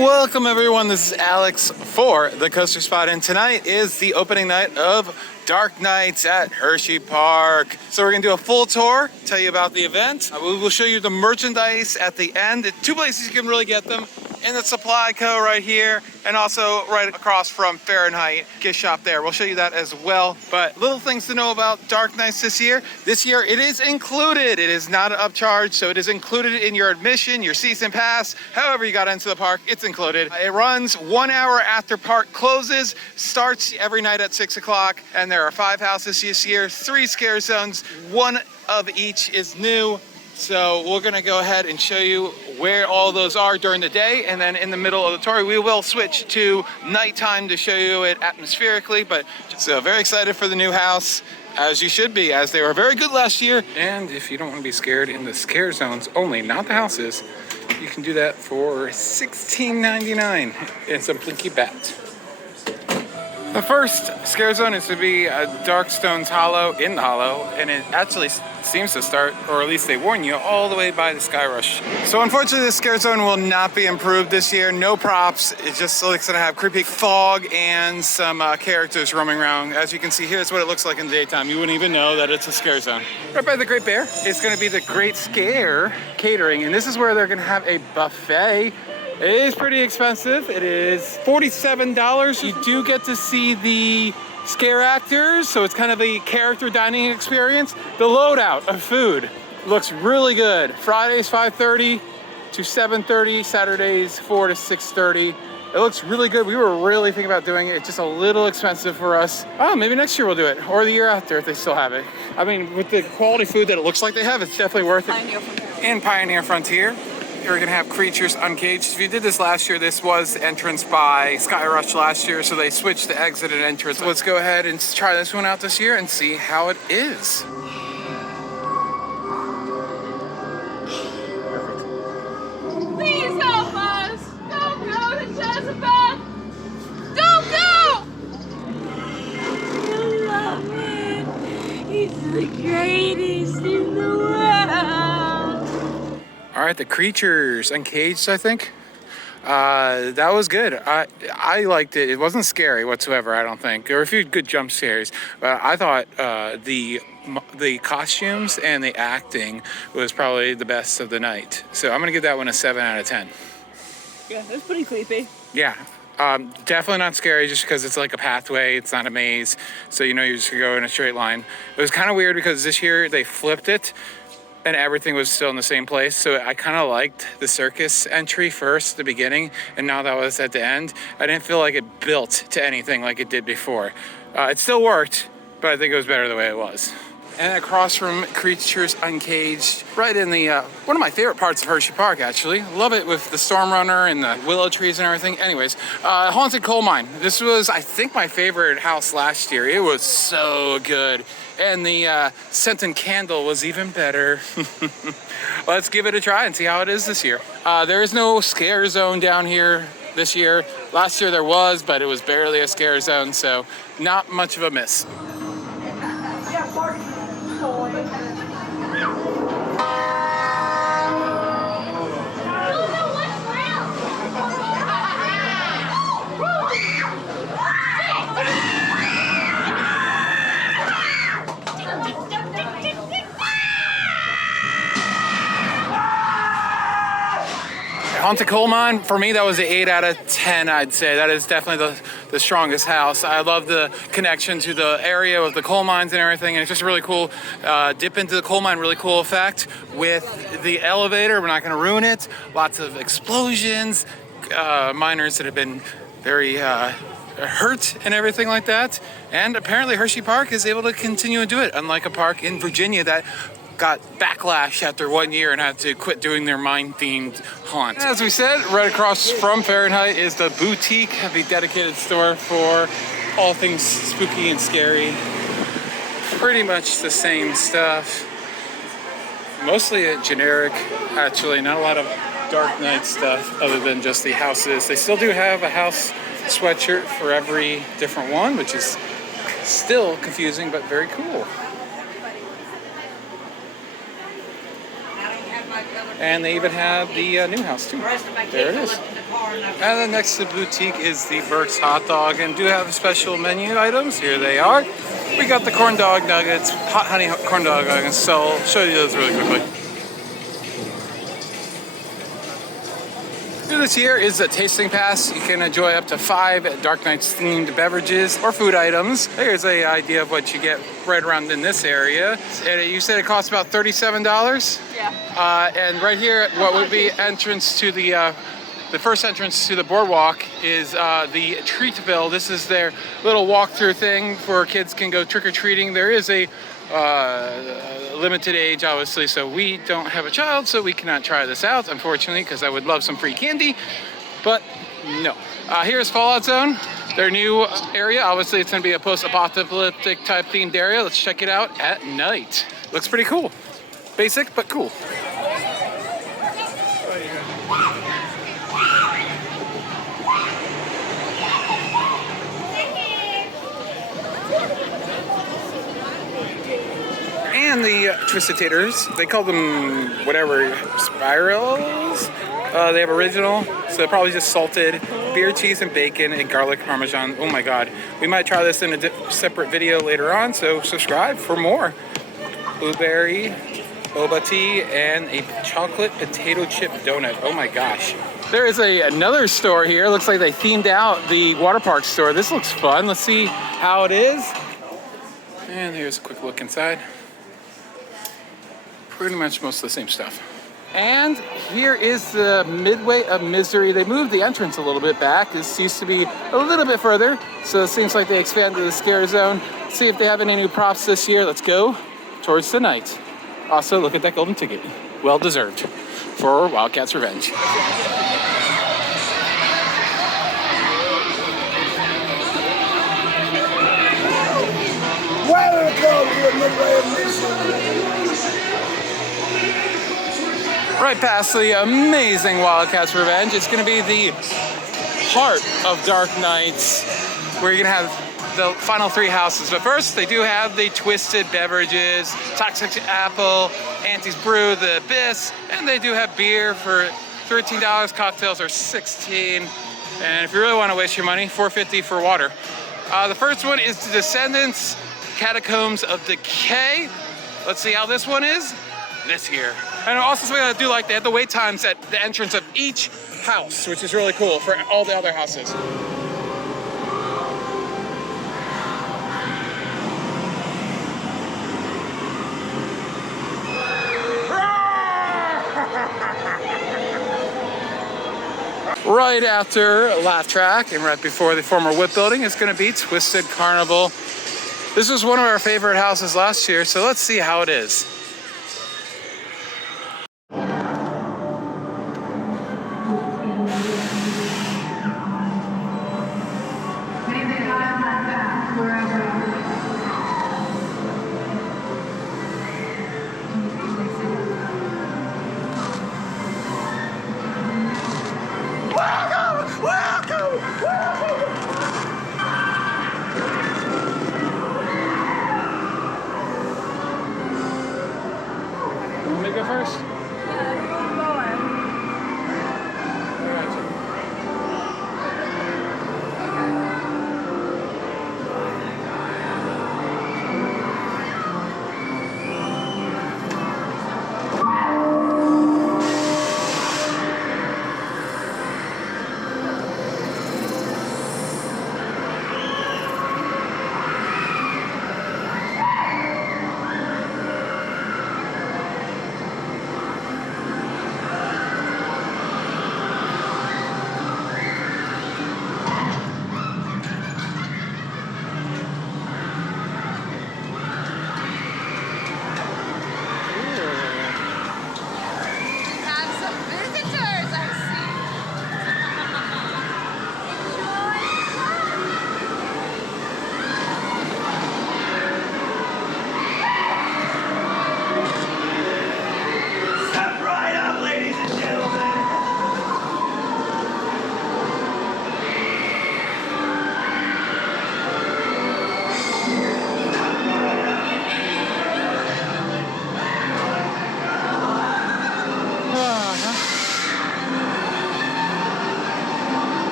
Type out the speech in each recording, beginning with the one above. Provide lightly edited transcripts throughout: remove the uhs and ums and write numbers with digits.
Welcome everyone, this is Alex for the Coaster Spot, and tonight is the opening night of Dark Nights at Hersheypark. So we're gonna do a full tour, tell you about the event. We will show you the merchandise at the end. Two places you can really get them: in the Supply Co. right here, and also right across from Fahrenheit gift shop there. We'll show you that as well. But little things to know about Dark Nights this year. This year it is included. It is not an upcharge, so it is included in your admission, your season pass, however you got into the park, it's included. It runs 1 hour after park closes, starts every night at 6 o'clock, and there are 5 houses this year, 3 scare zones, 1 of each is new. So we're gonna go ahead and show you where all those are during the day, and then in the middle of the tour we will switch to nighttime to show you it atmospherically. But so very excited for the new house, as you should be, as they were very good last year. And if you don't want to be scared in the scare zones only, not the houses, you can do that for $16.99. It's a Blinky Bat. The first scare zone is to be Darkstone's Hollow in the Hollow, and it actually seems to start, or at least they warn you, all the way by the Sky Rush. So unfortunately the scare zone will not be improved this year. No props. It just looks to have creepy fog and some characters roaming around. As you can see, here's what it looks like in the daytime. You wouldn't even know that it's a scare zone. Right by the Great Bear is going to be the Great Scare Catering, and this is where they're going to have a buffet. It is pretty expensive. It is $47. You do get to see the scare actors, so it's kind of a character dining experience. The loadout of food looks really good. Fridays 5:30 to 7:30, Saturdays 4 to 6:30. It looks really good. We were really thinking about doing it. It's just a little expensive for us. Oh, maybe next year we'll do it, or the year after if they still have it. I mean, with the quality food that it looks like they have, it's definitely worth it. In Pioneer Frontier, you're gonna have Creatures Uncaged. If you did this last year, this was entrance by Sky Rush last year, so they switched the exit and entrance. So let's go ahead and try this one out this year and see how it is. Please help us! Don't go to Jezebel! Don't go! I love it. He's the greatest in the world. All right, the Creatures Uncaged, I think. That was good. I liked it. It wasn't scary whatsoever, I don't think. There were a few good jump scares, but I thought the costumes and the acting was probably the best of the night. So I'm gonna give that one a 7 out of 10. Yeah, that's pretty creepy. Yeah. Definitely not scary just because it's like a pathway, it's not a maze, so you know you're just gonna go in a straight line. It was kind of weird because this year they flipped it and everything was still in the same place, so I kind of liked the circus entry first at the beginning, and now that was at the end, I didn't feel like it built to anything like it did before. It still worked, but I think it was better the way it was. And across from Creatures Uncaged, right in the, one of my favorite parts of Hersheypark, actually. Love it with the Storm Runner and the willow trees and everything. Anyways, Haunted Coal Mine. This was, I think, my favorite house last year. It was so good. And the scented candle was even better. Let's give it a try and see how it is this year. There is no scare zone down here this year. Last year there was, but it was barely a scare zone, so not much of a miss. Haunted Coal Mine, for me, that was an 8 out of 10, I'd say. That is definitely the strongest house. I love the connection to the area with the coal mines and everything, and it's just really cool. Dip into the coal mine, really cool effect with the elevator. We're not gonna ruin it. Lots of explosions, miners that have been very hurt and everything like that. And apparently Hersheypark is able to continue to do it, unlike a park in Virginia that got backlash after 1 year and had to quit doing their mine-themed haunt. As we said, right across from Fahrenheit is the boutique, the dedicated store for all things spooky and scary. Pretty much the same stuff. Mostly generic, actually, not a lot of Dark Knight stuff other than just the houses. They still do have a house sweatshirt for every different one, which is still confusing but very cool. I don't have my brother And they even have the new house too. There it is. And then next to the boutique is the Burke's Hot Dog, and do have special menu items. Here they are. We got the corn dog nuggets, hot honey corn dog nuggets. So I'll show you those really quickly. This here is a tasting pass. You can enjoy up to 5 Dark Nights themed beverages or food items. Here's an idea of what you get right around in this area. And you said it costs about $37? Yeah. And right here, what would be entrance to the first entrance to the boardwalk is the Treatville. This is their little walkthrough thing where kids can go trick-or-treating. There is a limited age, obviously, so we don't have a child, so we cannot try this out, unfortunately, because I would love some free candy, but no. Here's Fallout Zone, their new area. Obviously, it's going to be a post-apocalyptic type themed area. Let's check it out at night. Looks pretty cool. Basic, but cool. And the Twisted Taters, they call them whatever, spirals. They have original, so probably just salted, beer, cheese, and bacon, and garlic parmesan. Oh my god. We might try this in a separate video later on, so subscribe for more. Blueberry, boba tea, and a chocolate potato chip donut. Oh my gosh. There is another store here. Looks like they themed out the water park store. This looks fun. Let's see how it is. And here's a quick look inside. Pretty much most of the same stuff. And here is the Midway of Misery. They moved the entrance a little bit back. This used to be a little bit further, so it seems like they expanded the scare zone. Let's see if they have any new props this year. Let's go towards the night. Also, look at that golden ticket. Well deserved for Wildcats Revenge. Welcome to Midway of Misery. Right past the amazing Wildcats Revenge, it's going to be the heart of Dark Nights, where you're going to have the final 3 houses. But first, they do have the Twisted Beverages, Toxic Apple, Auntie's Brew, the Abyss, and they do have beer for $13. Cocktails are $16. And if you really want to waste your money, $4.50 for water. The first one is the Descendants Catacombs of Decay. Let's see how this one is this year. And also something I do like, they have the wait times at the entrance of each house, which is really cool for all the other houses. Right after Laugh Track and right before the former Whip Building is going to be Twisted Carnival. This was one of our favorite houses last year, so let's see how it is.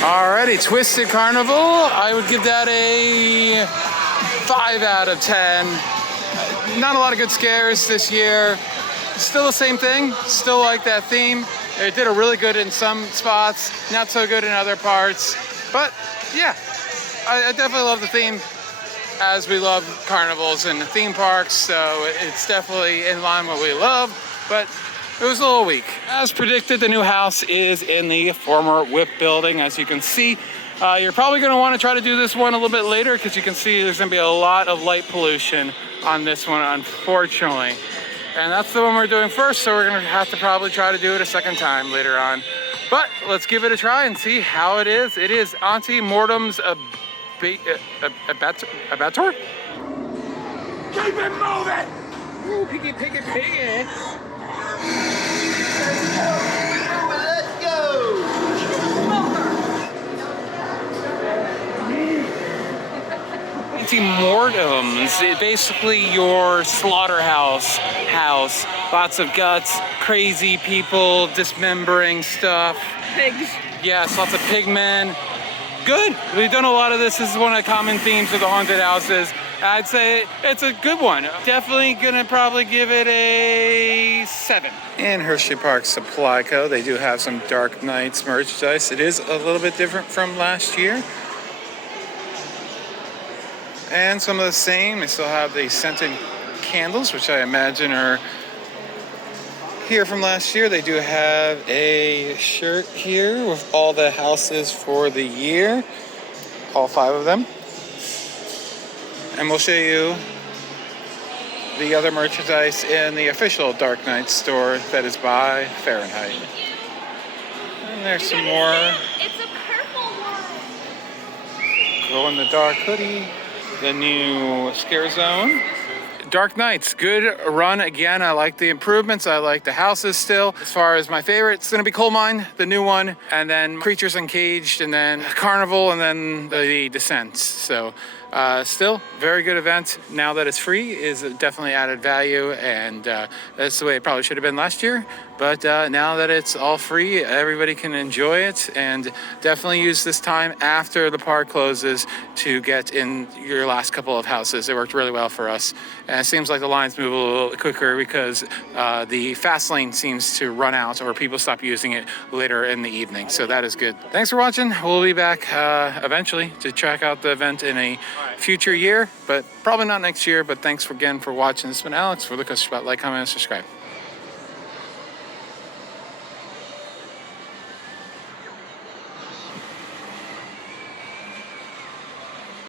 Alrighty, Twisted Carnival. I would give that a 5 out of 10. Not a lot of good scares this year. Still the same thing. Still like that theme. It did a really good in some spots, not so good in other parts. But yeah, I definitely love the theme, as we love carnivals and theme parks. So it's definitely in line with what we love. But it was a little weak. As predicted, the new house is in the former Whip building, as you can see. You're probably going to want to try to do this one a little bit later, because you can see there's going to be a lot of light pollution on this one, unfortunately. And that's the one we're doing first, so we're going to have to probably try to do it a second time later on. But let's give it a try and see how it is. It is Auntie Mortem's Abattoir? Keep it moving! Ooh, piggy, piggy, piggy. Let's go! Auntie Mortem's, basically your slaughterhouse house. Lots of guts, crazy people, dismembering stuff. Pigs. Yes, lots of pigmen. Good. We've done a lot of this. This is one of the common themes of the haunted houses. I'd say it's a good one. Definitely gonna probably give it a 7. In Hersheypark Supply Co., they do have some Dark Nights merchandise. It is a little bit different from last year. And some of the same. They still have the scented candles, which I imagine are here from last year. They do have a shirt here with all the houses for the year, all 5 of them. And we'll show you the other merchandise in the official Dark Knight store that is by Fahrenheit. And there's some more It's a purple one. glow-in-the-dark hoodie. The new Scare Zone. Dark Knights, good run again. I like the improvements. I like the houses still. As far as my favorite, it's gonna be Coal Mine, the new one, and then Creatures Uncaged, and then Carnival, and then the Descents. So still, very good event. Now that it's free is definitely added value, and that's the way it probably should have been last year. But now that it's all free, everybody can enjoy it, and definitely use this time after the park closes to get in your last couple of houses. It worked really well for us. And it seems like the lines move a little quicker because the fast lane seems to run out, or people stop using it later in the evening. So that is good. Thanks for watching. We'll be back eventually to check out the event in a future year, but probably not next year. But thanks again for watching. This has been Alex for the Coaster Spot. Like, comment, and subscribe.